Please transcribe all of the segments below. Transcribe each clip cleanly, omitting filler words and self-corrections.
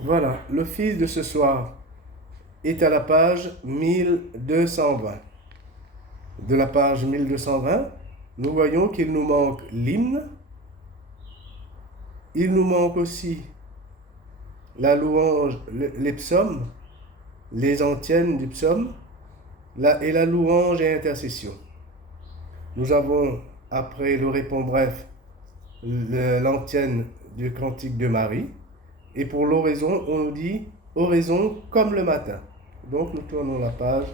Voilà, l'office de ce soir est à la page 1220. De la page 1220, nous voyons qu'il nous manque l'hymne, il nous manque aussi la louange, les psaumes, les antiennes du psaume, et la louange et intercession. Nous avons, après le répond bref, l'antienne du cantique de Marie, et pour l'oraison, on nous dit oraison comme le matin. Donc nous tournons la page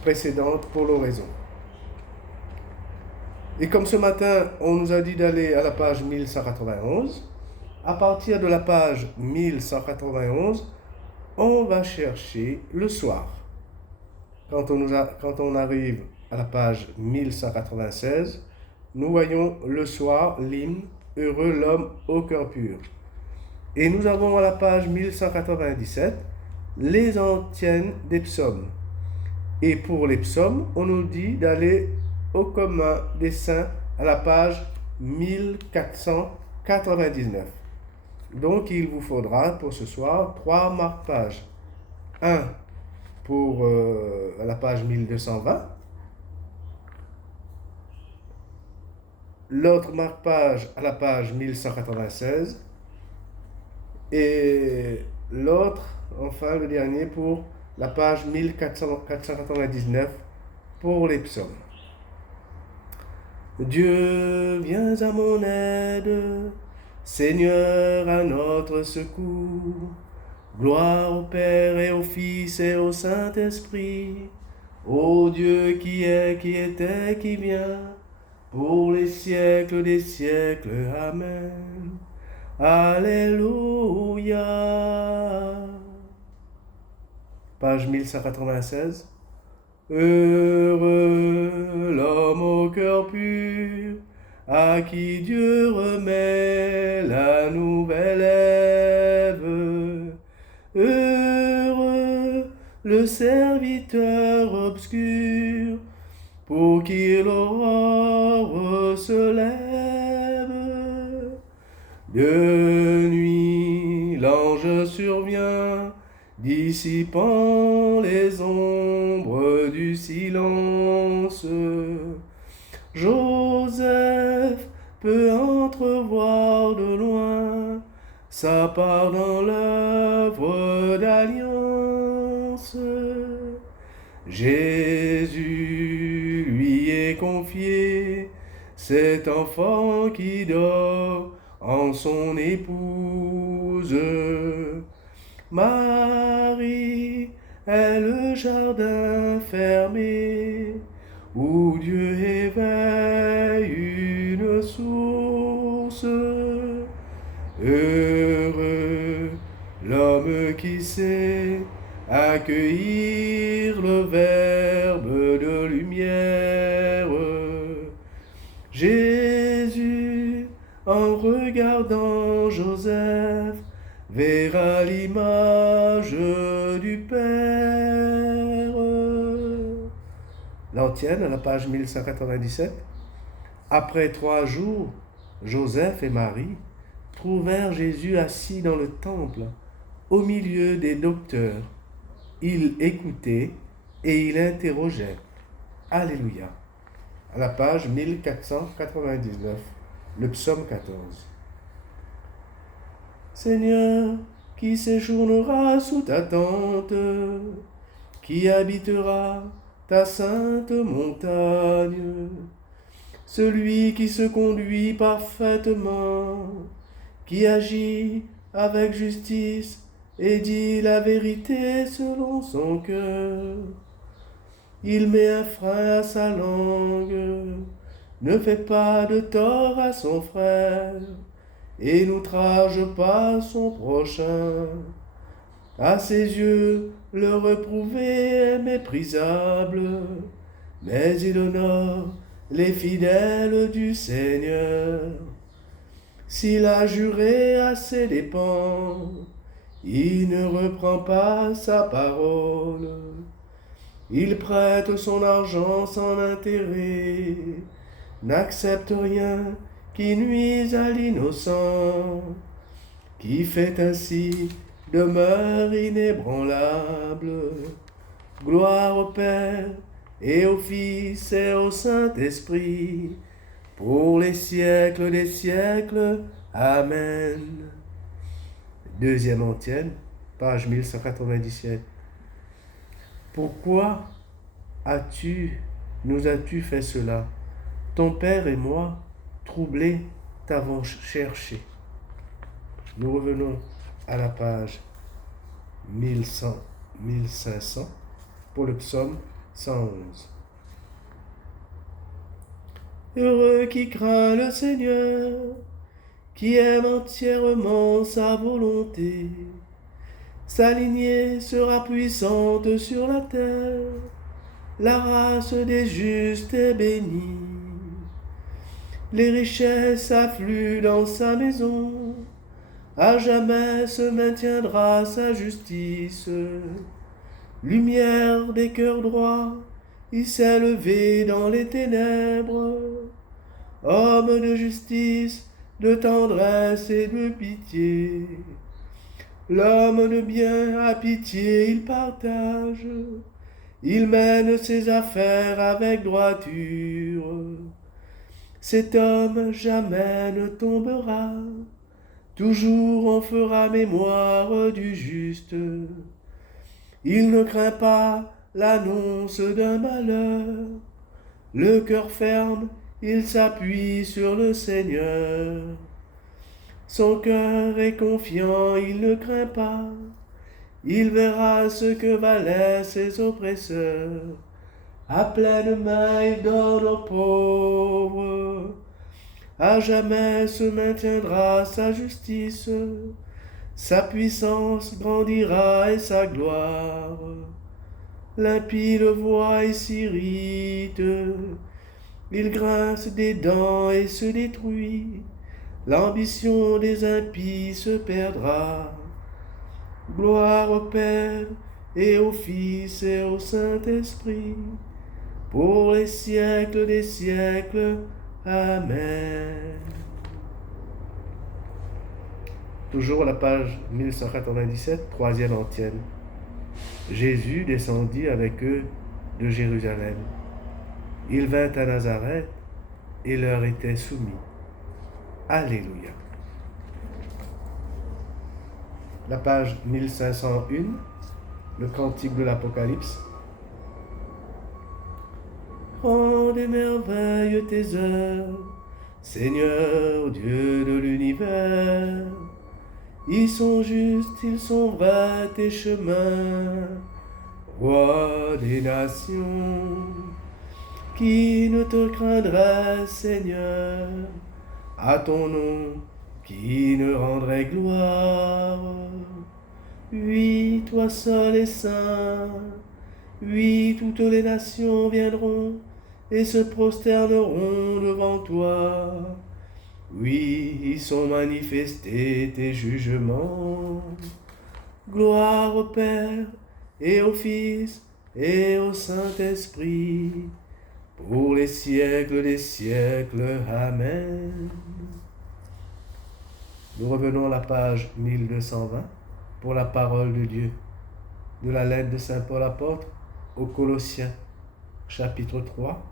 précédente pour l'oraison. Et comme ce matin, on nous a dit d'aller à la page 1191, à partir de la page 1191, on va chercher le soir. Quand on arrive à la page 1196, nous voyons le soir, l'hymne, heureux l'homme au cœur pur. Et nous avons à la page 1197 les antiennes des psaumes. Et pour les psaumes, on nous dit d'aller au commun des saints à la page 1499. Donc il vous faudra pour ce soir 3 marque-pages. Un pour la page 1220. L'autre marque-page à la page 1196. Et l'autre, enfin le dernier, pour la page 1499 pour les psaumes. Dieu, viens à mon aide, Seigneur, à notre secours. Gloire au Père et au Fils et au Saint-Esprit, ô Dieu qui est, qui était, qui vient, pour les siècles des siècles. Amen. Alléluia. Page 1196. Heureux l'homme au cœur pur, à qui Dieu remet la nouvelle Ève. Heureux le serviteur obscur, pour qui l'aurore se lève. De nuit, l'ange survient, dissipant les ombres du silence. Joseph peut entrevoir de loin sa part dans l'œuvre d'alliance. Jésus lui est confié, cet enfant qui dort en son épouse. Marie est le jardin fermé, où Dieu éveille une source. Heureux l'homme qui sait accueillir le verbe de lumière. Jésus, en regardant Joseph, verra l'image du Père. L'antienne, à la page 1197. Après 3 jours, Joseph et Marie trouvèrent Jésus assis dans le temple, au milieu des docteurs. Il écoutait et il interrogeait. Alléluia. À la page 1499, le psaume 14. Seigneur, qui séjournera sous ta tente, qui habitera ta sainte montagne, celui qui se conduit parfaitement, qui agit avec justice et dit la vérité selon son cœur. Il met un frein à sa langue, ne fait pas de tort à son frère, et n'outrage pas son prochain. À ses yeux, le reprouvé est méprisable, mais il honore les fidèles du Seigneur. S'il a juré à ses dépens, il ne reprend pas sa parole. Il prête son argent sans intérêt, n'accepte rien qui nuise à l'innocent, qui fait ainsi demeure inébranlable. Gloire au Père et au Fils et au Saint-Esprit, pour les siècles des siècles. Amen. Deuxième antienne, page 1197. Pourquoi nous as-tu fait cela? Ton Père et moi, troublés, t'avons cherché. Nous revenons à la page 1500 pour le psaume 111. Heureux qui craint le Seigneur, qui aime entièrement sa volonté. Sa lignée sera puissante sur la terre, la race des justes est bénie. Les richesses affluent dans sa maison, à jamais se maintiendra sa justice. Lumière des cœurs droits, il s'est levé dans les ténèbres. Homme de justice, de tendresse et de pitié. L'homme de bien a pitié, il partage. Il mène ses affaires avec droiture. Cet homme jamais ne tombera. Toujours on fera mémoire du juste. Il ne craint pas l'annonce d'un malheur. Le cœur ferme, il s'appuie sur le Seigneur. Son cœur est confiant, il ne craint pas. Il verra ce que valaient ses oppresseurs. À pleine main, il donne aux pauvres. À jamais se maintiendra sa justice. Sa puissance grandira et sa gloire. L'impie le voit et s'irrite. Il grince des dents et se détruit. L'ambition des impies se perdra. Gloire au Père et au Fils et au Saint-Esprit, pour les siècles des siècles. Amen. Toujours à la page 1197, troisième antienne. Jésus descendit avec eux de Jérusalem. Il vint à Nazareth et leur était soumis. Alléluia. La page 1501, le cantique de l'Apocalypse. Grande et merveille tes œuvres, Seigneur Dieu de l'univers. Ils sont justes, ils sont vrais tes chemins, Roi des nations. Qui ne te craindrait, Seigneur, à ton nom, qui ne rendrait gloire? Oui, toi seul es saint. Oui, toutes les nations viendront et se prosterneront devant toi. Oui, ils sont manifestés tes jugements. Gloire au Père et au Fils et au Saint-Esprit, pour les siècles des siècles. Amen. Nous revenons à la page 1220 pour la parole de Dieu, de la lettre de Saint Paul apôtre aux Colossiens, chapitre 3,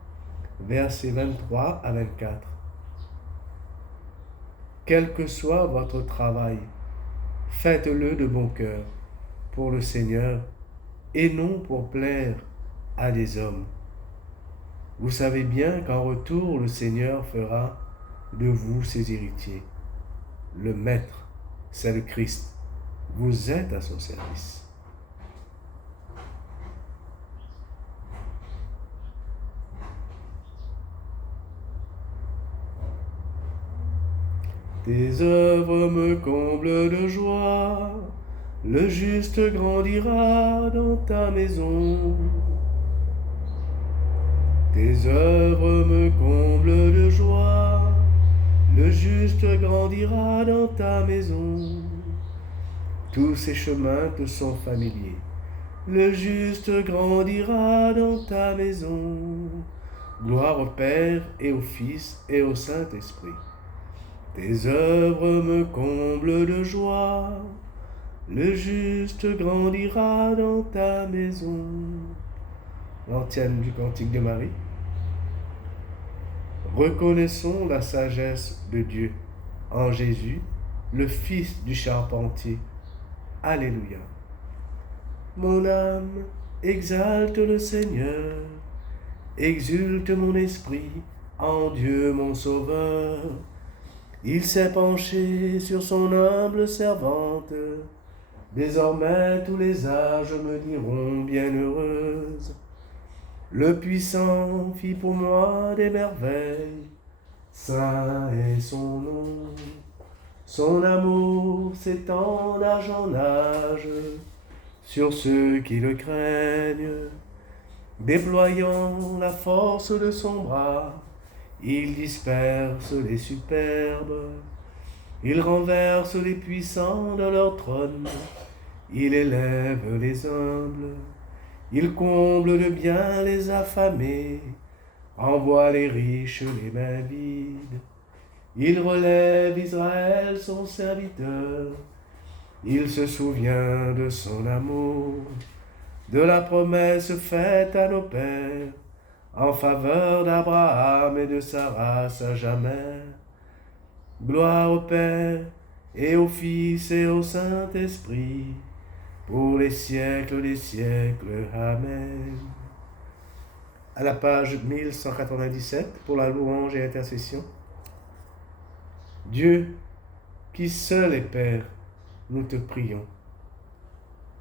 versets 23 à 24. Quel que soit votre travail, faites-le de bon cœur, pour le Seigneur, et non pour plaire à des hommes. Vous savez bien qu'en retour, le Seigneur fera de vous ses héritiers. Le Maître, c'est le Christ. Vous êtes à son service. Tes œuvres me comblent de joie, le juste grandira dans ta maison. Tes œuvres me comblent de joie, le juste grandira dans ta maison. Tous ses chemins te sont familiers, le juste grandira dans ta maison. Gloire au Père et au Fils et au Saint-Esprit. Tes œuvres me comblent de joie, Le juste grandira dans ta maison. L'antienne du Cantique de Marie. Reconnaissons la sagesse de Dieu en Jésus, le Fils du charpentier. Alléluia. Mon âme exalte le Seigneur, exulte mon esprit en Dieu mon Sauveur. Il s'est penché sur son humble servante. Désormais tous les âges me diront bienheureuse. Le puissant fit pour moi des merveilles, saint est son nom. Son amour s'étend d'âge en âge sur ceux qui le craignent. Déployant la force de son bras, il disperse les superbes. Il renverse les puissants de leur trône. Il élève les humbles. Il comble de bien les affamés, envoie les riches les mains vides. Il relève Israël son serviteur. Il se souvient de son amour, de la promesse faite à nos pères, en faveur d'Abraham et de sa race à jamais. Gloire au Père, et au Fils, et au Saint-Esprit, pour les siècles des siècles. Amen. À la page 1197, pour la louange et intercession. Dieu, qui seul est Père, nous te prions.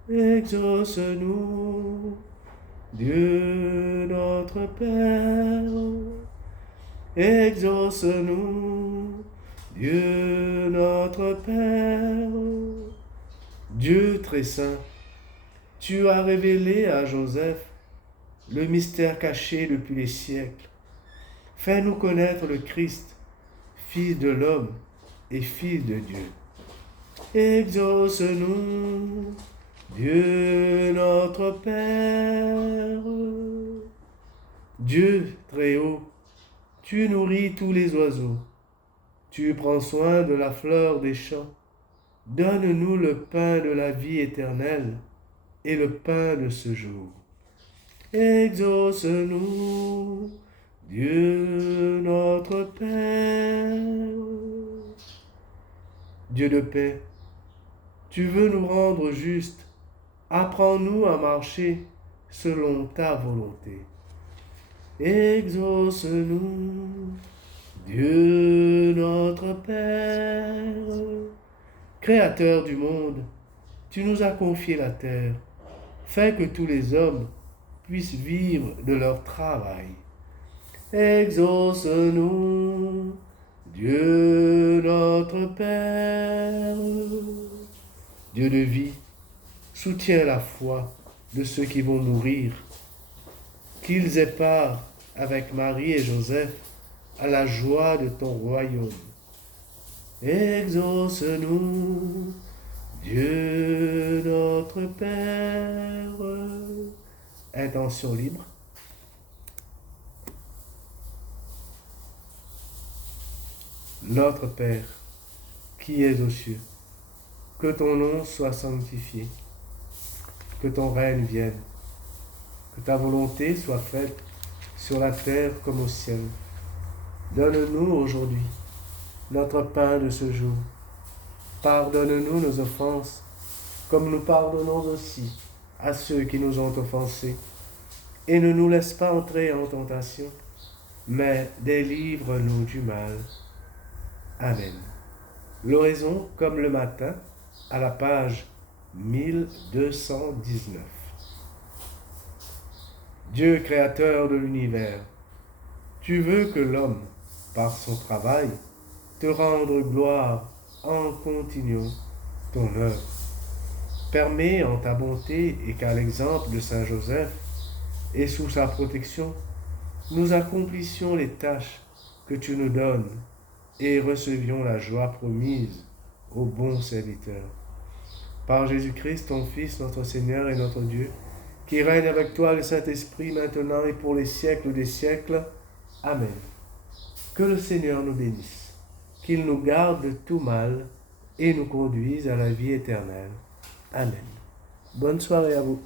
Exauce-nous, Dieu notre Père. Exauce-nous, Dieu notre Père. Dieu très saint, tu as révélé à Joseph le mystère caché depuis les siècles. Fais-nous connaître le Christ, Fils de l'homme et Fils de Dieu. Exauce-nous, Dieu notre Père. Dieu très haut, tu nourris tous les oiseaux. Tu prends soin de la fleur des champs. Donne-nous le pain de la vie éternelle et le pain de ce jour. Exauce-nous, Dieu notre Père. Dieu de paix, tu veux nous rendre justes. Apprends-nous à marcher selon ta volonté. Exauce-nous, Dieu notre Père. Créateur du monde, tu nous as confié la terre. Fais que tous les hommes puissent vivre de leur travail. Exauce-nous, Dieu notre Père. Dieu de vie, soutiens la foi de ceux qui vont mourir, qu'ils aient part avec Marie et Joseph à la joie de ton royaume. Exauce-nous, Dieu notre Père. Intention libre. Notre Père, qui es aux cieux, que ton nom soit sanctifié, que ton règne vienne, que ta volonté soit faite sur la terre comme au ciel. Donne-nous aujourd'hui notre pain de ce jour. Pardonne-nous nos offenses, comme nous pardonnons aussi à ceux qui nous ont offensés. Et ne nous laisse pas entrer en tentation, mais délivre-nous du mal. Amen. L'oraison comme le matin, à la page 1219. Dieu créateur de l'univers, tu veux que l'homme, par son travail, te rende gloire en continuant ton œuvre. Permets en ta bonté et qu'à l'exemple de Saint Joseph et sous sa protection, nous accomplissions les tâches que tu nous donnes et recevions la joie promise aux bons serviteurs. Par Jésus-Christ, ton Fils, notre Seigneur et notre Dieu, qui règne avec toi le Saint-Esprit maintenant et pour les siècles des siècles. Amen. Que le Seigneur nous bénisse, qu'il nous garde de tout mal et nous conduise à la vie éternelle. Amen. Bonne soirée à vous.